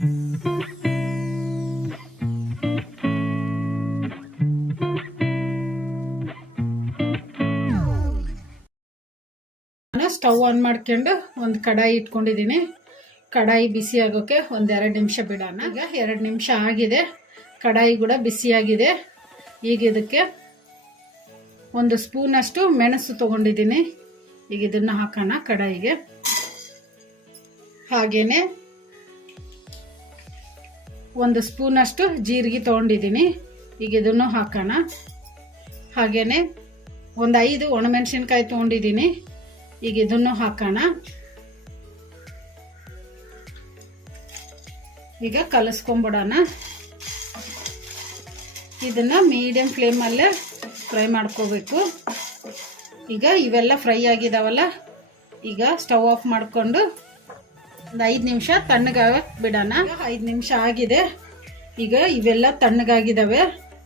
Stove on ಮಾಡ್ಕೊಂಡು ಒಂದು ಕಡಾಯಿ ಇಟ್ಕೊಂಡಿದ್ದೀನಿ. ಕಡಾಯಿ ಬಿಸಿ ಆಗೋಕೆ ಒಂದು 2 ನಿಮಿಷ ಬಿಡೋಣ. ಈಗ 2 ನಿಮಿಷ ಆಗಿದೆ, ಕಡಾಯಿ ಕೂಡ ಬಿಸಿಯಾಗಿದೆ. ಈಗ ಇದಕ್ಕೆ 1 ಸ್ಪೂನಷ್ಟು ಮೆಣಸು ತಗೊಂಡಿದ್ದೀನಿ. ಈಗ ಇದನ್ನು ಹಾಕೋಣ ಕಡಾಯಿಗೆ. ಹಾಗೇನೆ 1 ಸ್ಪೂನಷ್ಟು ಜೀರಿಗೆ ತಗೊಂಡಿದ್ದೀನಿ. ಈಗ ಇದನ್ನು ಹಾಕೋಣ. ಹಾಗೇನೆ ಒಂದು 5 ಒಣಮೆಣಸಿನ್ಕಾಯಿ ತಗೊಂಡಿದ್ದೀನಿ. ಈಗ ಇದನ್ನು ಹಾಕೋಣ. ಈಗ ಕಲಸ್ಕೊಂಡ್ಬಿಡೋಣ. ಇದನ್ನ ಮೀಡಿಯಂ ಫ್ಲೇಮಲ್ಲೇ ಫ್ರೈ ಮಾಡ್ಕೋಬೇಕು. ಈಗ ಇವೆಲ್ಲ ಫ್ರೈ ಆಗಿದಾವಲ್ಲ, ಈಗ ಸ್ಟವ್ ಆಫ್ ಮಾಡಿಕೊಂಡು ಒಂದು 5 ನಿಮಿಷ ತಣ್ಣಗಾಗಕ್ಕೆ ಬಿಡೋಣ. 5 ನಿಮಿಷ ಆಗಿದೆ. ಈಗ ಇವೆಲ್ಲ ತಣ್ಣಗಾಗಿದ್ದಾವೆ.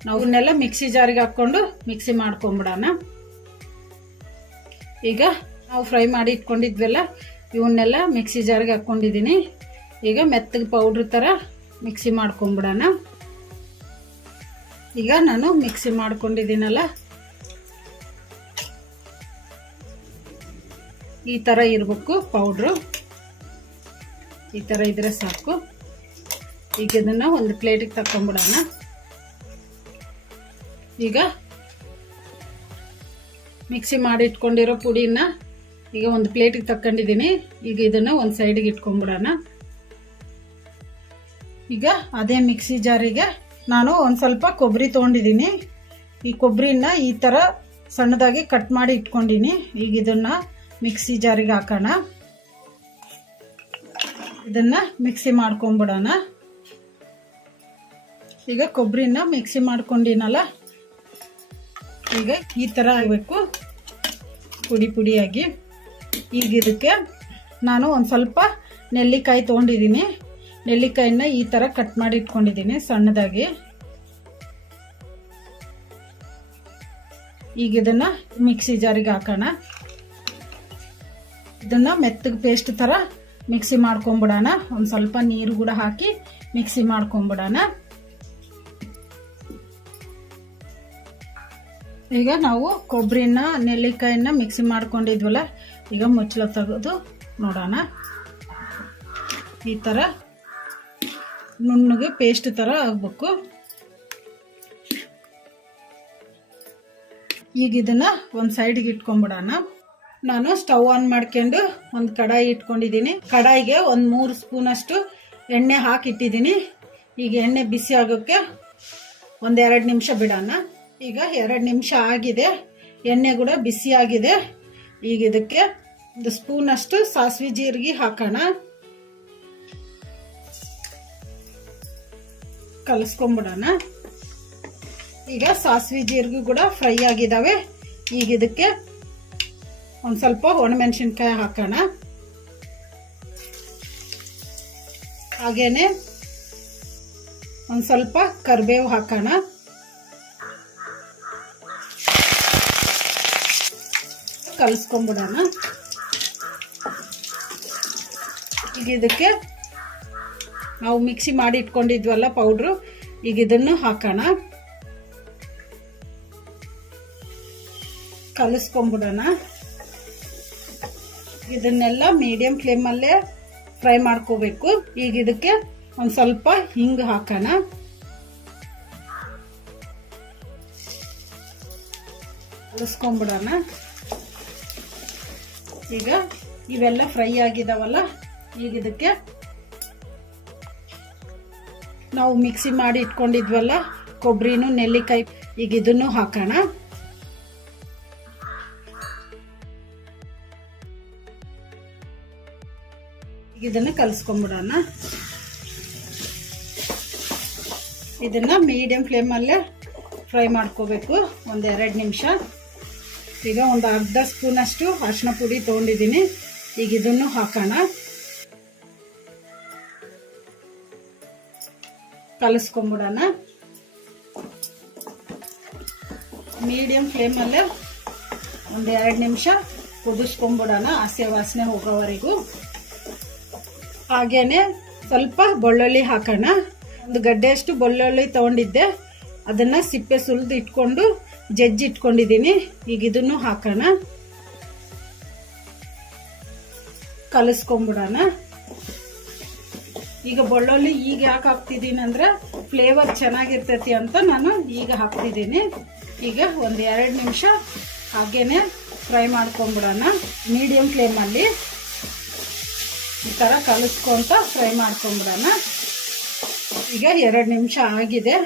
ನಾವು ಇವನ್ನೆಲ್ಲ ಮಿಕ್ಸಿ ಜಾರಿಗೆ ಹಾಕ್ಕೊಂಡು ಮಿಕ್ಸಿ ಮಾಡ್ಕೊಂಡ್ಬಿಡೋಣ. ಈಗ ನಾವು ಫ್ರೈ ಮಾಡಿ ಇಟ್ಕೊಂಡಿದ್ವಲ್ಲ, ಇವನ್ನೆಲ್ಲ ಮಿಕ್ಸಿ ಜಾರಿಗೆ ಹಾಕ್ಕೊಂಡಿದ್ದೀನಿ. ಈಗ ಮೆತ್ತಗೆ ಪೌಡ್ರ್ ಥರ ಮಿಕ್ಸಿ ಮಾಡ್ಕೊಂಡ್ಬಿಡೋಣ. ಈಗ ನಾನು ಮಿಕ್ಸಿ ಮಾಡ್ಕೊಂಡಿದ್ದೀನಲ್ಲ, ಈ ಥರ ಇರಬೇಕು ಪೌಡ್ರು. ಈ ಥರ ಇದ್ರೆ ಸಾಕು. ಈಗ ಇದನ್ನು ಒಂದು ಪ್ಲೇಟಿಗೆ ತಕೊಂಡ್ಬಿಡೋಣ. ಈಗ ಮಿಕ್ಸಿ ಮಾಡಿ ಇಟ್ಕೊಂಡಿರೋ ಪುಡಿನ ಈಗ ಒಂದು ಪ್ಲೇಟಿಗೆ ತಕೊಂಡಿದ್ದೀನಿ. ಈಗ ಇದನ್ನು ಒಂದು ಸೈಡಿಗೆ ಇಟ್ಕೊಂಡ್ಬಿಡೋಣ. ಈಗ ಅದೇ ಮಿಕ್ಸಿ ಜಾರಿಗೆ ನಾನು ಒಂದು ಸ್ವಲ್ಪ ಕೊಬ್ಬರಿ ತೊಗೊಂಡಿದ್ದೀನಿ. ಈ ಕೊಬ್ಬರಿನ ಈ ಥರ ಸಣ್ಣದಾಗಿ ಕಟ್ ಮಾಡಿ ಇಟ್ಕೊಂಡಿನಿ. ಈಗ ಇದನ್ನು ಮಿಕ್ಸಿ ಜಾರಿಗೆ ಹಾಕೋಣ. ಇದನ್ನು ಮಿಕ್ಸಿ ಮಾಡ್ಕೊಂಡ್ಬಿಡೋಣ. ಈಗ ಕೊಬ್ಬರಿನ ಮಿಕ್ಸಿ ಮಾಡ್ಕೊಂಡಿನಲ್ಲ, ಈಗ ಈ ಥರ ಆಗಬೇಕು ಪುಡಿ ಪುಡಿಯಾಗಿ. ಈಗ ಇದಕ್ಕೆ ನಾನು ಒಂದು ಸ್ವಲ್ಪ ನೆಲ್ಲಿಕಾಯಿ ತೊಗೊಂಡಿದ್ದೀನಿ. ನೆಲ್ಲಿಕಾಯಿನ ಈ ಥರ ಕಟ್ ಮಾಡಿ ಇಟ್ಕೊಂಡಿದ್ದೀನಿ ಸಣ್ಣದಾಗಿ. ಈಗ ಇದನ್ನು ಮಿಕ್ಸಿ ಜಾರಿಗೆ ಹಾಕೋಣ. ಇದನ್ನು ಮೆತ್ತಗೆ ಪೇಸ್ಟ್ ಥರ ಮಿಕ್ಸಿ ಮಾಡ್ಕೊಂಬಿಡೋಣ. ಒಂದು ಸ್ವಲ್ಪ ನೀರು ಕೂಡ ಹಾಕಿ ಮಿಕ್ಸಿ ಮಾಡ್ಕೊಂಬಿಡೋಣ. ಈಗ ನಾವು ಕೊಬ್ಬರಿನ ನೆಲ್ಲಿಕಾಯಿನ ಮಿಕ್ಸಿ ಮಾಡ್ಕೊಂಡಿದ್ವಲ್ಲ, ಈಗ ಮುಚ್ಚಳ ತೆಗೆದು ನೋಡೋಣ. ಈ ಥರ ನುಣ್ಣಗೆ ಪೇಸ್ಟ್ ಥರ ಆಗಬೇಕು. ಈಗ ಇದನ್ನು ಒಂದು ಸೈಡ್ಗೆ ಇಟ್ಕೊಂಡ್ಬಿಡೋಣ. ನಾನು ಸ್ಟವ್ ಆನ್ ಮಾಡ್ಕೊಂಡು ಒಂದು ಕಡಾಯಿ ಇಟ್ಕೊಂಡಿದ್ದೀನಿ. ಕಡಾಯಿಗೆ ಒಂದು 3 ಸ್ಪೂನಷ್ಟು ಎಣ್ಣೆ ಹಾಕಿಟ್ಟಿದ್ದೀನಿ. ಈಗ ಎಣ್ಣೆ ಬಿಸಿ ಆಗೋಕ್ಕೆ ಒಂದು 2 ನಿಮಿಷ ಬಿಡೋಣ. ಈಗ 2 ನಿಮಿಷ ಆಗಿದೆ, ಎಣ್ಣೆ ಕೂಡ ಬಿಸಿ ಆಗಿದೆ. ಈಗ ಇದಕ್ಕೆ 1 ಸ್ಪೂನಷ್ಟು ಸಾಸಿವೆ ಜೀರಿಗೆ ಹಾಕೋಣ. ಕಲಸ್ಕೊಂಡ್ಬಿಡೋಣ. ಈಗ ಸಾಸಿವೆ ಜೀರಿಗೆ ಕೂಡ ಫ್ರೈ ಆಗಿದ್ದಾವೆ. ಈಗ ಇದಕ್ಕೆ ಒಂದು ಸ್ವಲ್ಪ ಒಣಮೆಣಸಿನ್ಕಾಯಿ ಹಾಕೋಣ. ಹಾಗೇನೆ ಒಂದು ಸ್ವಲ್ಪ ಕರಿಬೇವು ಹಾಕೋಣ. ಕಲಸ್ಕೊಂಡ್ಬಿಡೋಣ. ಈಗ ಇದಕ್ಕೆ ನಾವು ಮಿಕ್ಸಿ ಮಾಡಿ ಇಟ್ಕೊಂಡಿದ್ವಲ್ಲ ಪೌಡ್ರು, ಈಗ ಇದನ್ನು ಹಾಕೋಣ. ಕಲಸ್ಕೊಂಡ್ಬಿಡೋಣ. ಇದನ್ನೆಲ್ಲ ಮೀಡಿಯಂ ಫ್ಲೇಮಲ್ಲೇ ಫ್ರೈ ಮಾಡ್ಕೋಬೇಕು. ಈಗ ಇದಕ್ಕೆ ಒಂದು ಸ್ವಲ್ಪ ಹಿಂಗು ಹಾಕೋಣ. ಕಲಸ್ಕೊಂಡ್ಬಿಡೋಣ. ಈಗ ಇವೆಲ್ಲ ಫ್ರೈ ಆಗಿದಾವಲ್ಲ, ಈಗ ಇದಕ್ಕೆ ನಾವು ಮಿಕ್ಸಿ ಮಾಡಿ ಇಟ್ಕೊಂಡಿದ್ವಲ್ಲ ಕೊಬ್ಬರಿನೂ ನೆಲ್ಲಿಕಾಯಿ, ಈಗ ಇದನ್ನು ಹಾಕೋಣ. ಇದನ್ನು ಕಲಸ್ಕೊಂಡ್ಬಿಡೋಣ. ಇದನ್ನ ಮೀಡಿಯಂ ಫ್ಲೇಮಲ್ಲೇ ಫ್ರೈ ಮಾಡ್ಕೋಬೇಕು ಒಂದು 2 ನಿಮಿಷ. ಈಗ ಒಂದು ಅರ್ಧ ಸ್ಪೂನಷ್ಟು ಅರಿಶಿನ ಪುಡಿ ತೊಗೊಂಡಿದ್ದೀನಿ. ಈಗ ಇದನ್ನು ಹಾಕೋಣ. ಕಲಸ್ಕೊಂಡ್ಬಿಡೋಣ. ಮೀಡಿಯಂ ಫ್ಲೇಮಲ್ಲೇ ಒಂದು 2 ನಿಮಿಷ ಕುದಿಸ್ಕೊಂಡ್ಬಿಡೋಣ, ಹಸಿ ವಾಸನೆ ಹೋಗೋವರೆಗೂ. ಹಾಗೇನೆ ಸ್ವಲ್ಪ ಬೆಳ್ಳುಳ್ಳಿ ಹಾಕೋಣ. ಒಂದು ಗಡ್ಡೆಯಷ್ಟು ಬೆಳ್ಳುಳ್ಳಿ ತೊಗೊಂಡಿದ್ದೆ, ಅದನ್ನು ಸಿಪ್ಪೆ ಸುಲಿದು ಇಟ್ಕೊಂಡು ಜಜ್ಜಿ ಇಟ್ಕೊಂಡಿದ್ದೀನಿ. ಈಗ ಇದನ್ನು ಹಾಕೋಣ, ಕಲಿಸ್ಕೊಂಬಿಡೋಣ. ಈಗ ಬೆಳ್ಳುಳ್ಳಿ ಈಗ ಯಾಕೆ ಹಾಕ್ತಿದ್ದೀನಿ ಅಂದರೆ ಫ್ಲೇವರ್ ಚೆನ್ನಾಗಿರ್ತೈತಿ ಅಂತ ನಾನು ಈಗ ಹಾಕ್ತಿದ್ದೀನಿ. ಈಗ ಒಂದು 2 ನಿಮಿಷ ಹಾಗೇನೆ ಫ್ರೈ ಮಾಡ್ಕೊಂಬಿಡೋಣ. ಮೀಡಿಯಮ್ ಫ್ಲೇಮಲ್ಲಿ ಈ ಥರ ಕಲಿಸ್ಕೊಂತ ಫ್ರೈ ಮಾಡ್ಕೊಂಬಿಡೋಣ. ಈಗ 2 ನಿಮಿಷ ಆಗಿದೆ,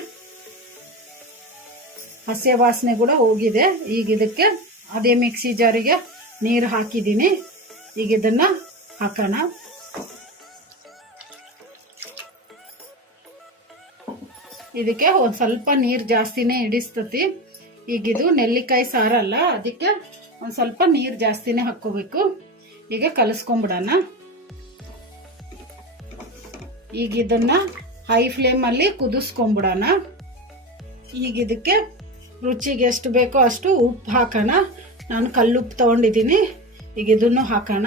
ಹಸಿ ವಾಸನೆ ಕೂಡ ಹೋಗಿದೆ. ಈಗ ಇದಕ್ಕೆ ಅದೇ ಮಿಕ್ಸಿ ಜಾರಿಗೆ ನೀರು ಹಾಕಿದ್ದೀನಿ. ಈಗ ಇದನ್ನು ಹಾಕೋಣ. ಇದಕ್ಕೆ ಒಂದು ಸ್ವಲ್ಪ ನೀರು ಜಾಸ್ತಿನೇ ಹಿಡಿಸ್ತತಿ. ಈಗಿದು ನೆಲ್ಲಿಕಾಯಿ ಸಾರಲ್ಲ, ಅದಕ್ಕೆ ಒಂದು ಸ್ವಲ್ಪ ನೀರು ಜಾಸ್ತಿನೇ ಹಾಕ್ಕೋಬೇಕು. ಈಗ ಕಲಿಸ್ಕೊಂಬಿಡೋಣ. ಈಗ ಇದನ್ನ ಹೈ ಫ್ಲೇಮಲ್ಲಿ ಕುದಿಸ್ಕೊಂಬಿಡೋಣ. ಈಗ ಇದಕ್ಕೆ ರುಚಿಗೆ ಎಷ್ಟು ಬೇಕೋ ಅಷ್ಟು ಉಪ್ಪು ಹಾಕೋಣ. ನಾನು ಕಲ್ಲುಪ್ಪು ತಗೊಂಡಿದ್ದೀನಿ. ಈಗ ಇದನ್ನು ಹಾಕೋಣ.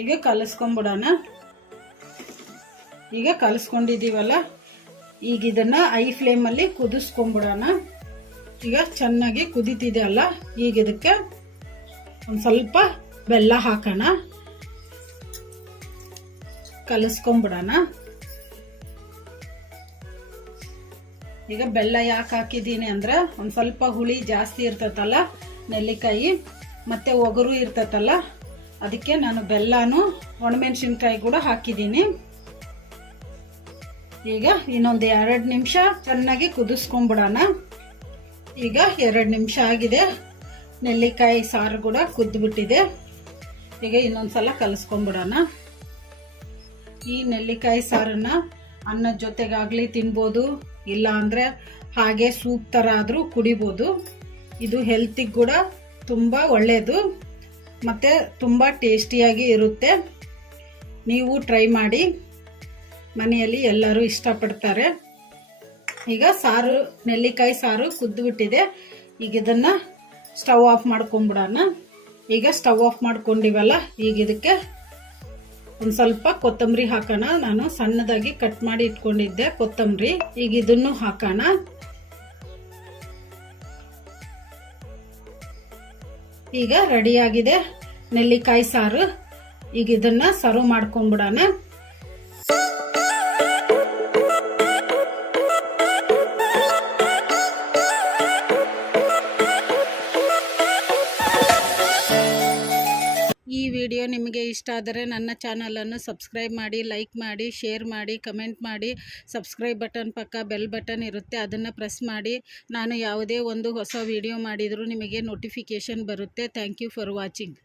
ಈಗ ಕಲಿಸ್ಕೊಂಬಿಡೋಣ. ಈಗ ಕಲಿಸ್ಕೊಂಡಿದ್ದೀವಲ್ಲ, ಈಗ ಇದನ್ನ ಹೈ ಫ್ಲೇಮಲ್ಲಿ ಕುದಿಸ್ಕೊಂಬಿಡೋಣ. ಈಗ ಚೆನ್ನಾಗಿ ಕುದೀತಿದೆ ಅಲ್ಲ, ಈಗ ಇದಕ್ಕೆ ಒಂದು ಸ್ವಲ್ಪ ಬೆಲ್ಲ ಹಾಕೋಣ, ಕಲಿಸ್ಕೊಂಬಿಡೋಣ. ಈಗ ಬೆಲ್ಲ ಯಾಕೆ ಹಾಕಿದ್ದೀನಿ ಅಂದ್ರೆ ಒಂದು ಸ್ವಲ್ಪ ಹುಳಿ ಜಾಸ್ತಿ ಇರ್ತೈತಲ್ಲ ನೆಲ್ಲಿಕಾಯಿ, ಮತ್ತೆ ಒಗರು ಇರ್ತೈತಲ್ಲ, ಅದಕ್ಕೆ ನಾನು ಬೆಲ್ಲನು ಒಣಮೆಣಸಿನ್ಕಾಯಿ ಕೂಡ ಹಾಕಿದ್ದೀನಿ. ಈಗ ಇನ್ನೊಂದು 2 ನಿಮಿಷ ಚೆನ್ನಾಗಿ ಕುದಿಸ್ಕೊಂಬಿಡೋಣ. ಈಗ 2 ನಿಮಿಷ ಆಗಿದೆ, ನೆಲ್ಲಿಕಾಯಿ ಸಾರು ಕೂಡ ಕುದ್ದುಬಿಟ್ಟಿದೆ. ಈಗ ಇನ್ನೊಂದ್ಸಲ ಕಲಿಸ್ಕೊಂಬಿಡೋಣ. ಈ ನೆಲ್ಲಿಕಾಯಿ ಸಾರನ್ನ ಅನ್ನದ ಜೊತೆಗಾಗ್ಲಿ ತಿನ್ಬೋದು, ಇಲ್ಲ ಅಂದ್ರೆ ಹಾಗೆ ಸೂಪ್ ಥರ ಆದರೂ ಕುಡಿಬೋದು. ಇದು ಹೆಲ್ತಿಗೆ ಕೂಡ ತುಂಬ ಒಳ್ಳೆಯದು, ಮತ್ತು ತುಂಬ ಟೇಸ್ಟಿಯಾಗಿ ಇರುತ್ತೆ. ನೀವು ಟ್ರೈ ಮಾಡಿ, ಮನೆಯಲ್ಲಿ ಎಲ್ಲರೂ ಇಷ್ಟಪಡ್ತಾರೆ. ಈಗ ಸಾರು, ನೆಲ್ಲಿಕಾಯಿ ಸಾರು ಕುದ್ದುಬಿಟ್ಟಿದೆ. ಈಗ ಇದನ್ನು ಸ್ಟವ್ ಆಫ್ ಮಾಡ್ಕೊಂಬಿಡೋಣ. ಈಗ ಸ್ಟವ್ ಆಫ್ ಮಾಡ್ಕೊಂಡಿವಲ್ಲ, ಈಗ ಇದಕ್ಕೆ ಒಂದು ಸ್ವಲ್ಪ ಕೊತ್ತಂಬರಿ ಹಾಕೋಣ. ನಾನು ಸಣ್ಣದಾಗಿ ಕಟ್ ಮಾಡಿ ಇಟ್ಕೊಂಡಿದ್ದೆ ಕೊತ್ತಂಬರಿ. ಈಗ ಇದನ್ನು ಹಾಕೋಣ. ಈಗ ರೆಡಿಯಾಗಿದೆ ನೆಲ್ಲಿಕಾಯಿ ಸಾರು. ಈಗ ಇದನ್ನ ಸರ್ವ್ ಮಾಡ್ಕೊಂಡ್ಬಿಡೋಣ. ಈ ವಿಡಿಯೋ ನಿಮಗೆ ಇಷ್ಟ ಆದರೆ ನನ್ನ ಚಾನಲನ್ನು ಸಬ್ಸ್ಕ್ರೈಬ್ ಮಾಡಿ, ಲೈಕ್ ಮಾಡಿ, ಶೇರ್ ಮಾಡಿ, ಕಮೆಂಟ್ ಮಾಡಿ. ಸಬ್ಸ್ಕ್ರೈಬ್ ಬಟನ್ ಪಕ್ಕ ಬೆಲ್ ಬಟನ್ ಇರುತ್ತೆ, ಅದನ್ನು ಪ್ರೆಸ್ ಮಾಡಿ. ನಾನು ಯಾವುದೇ ಒಂದು ಹೊಸ ವಿಡಿಯೋ ಮಾಡಿದರೂ ನಿಮಗೆ ನೋಟಿಫಿಕೇಷನ್ ಬರುತ್ತೆ. Thank you for watching.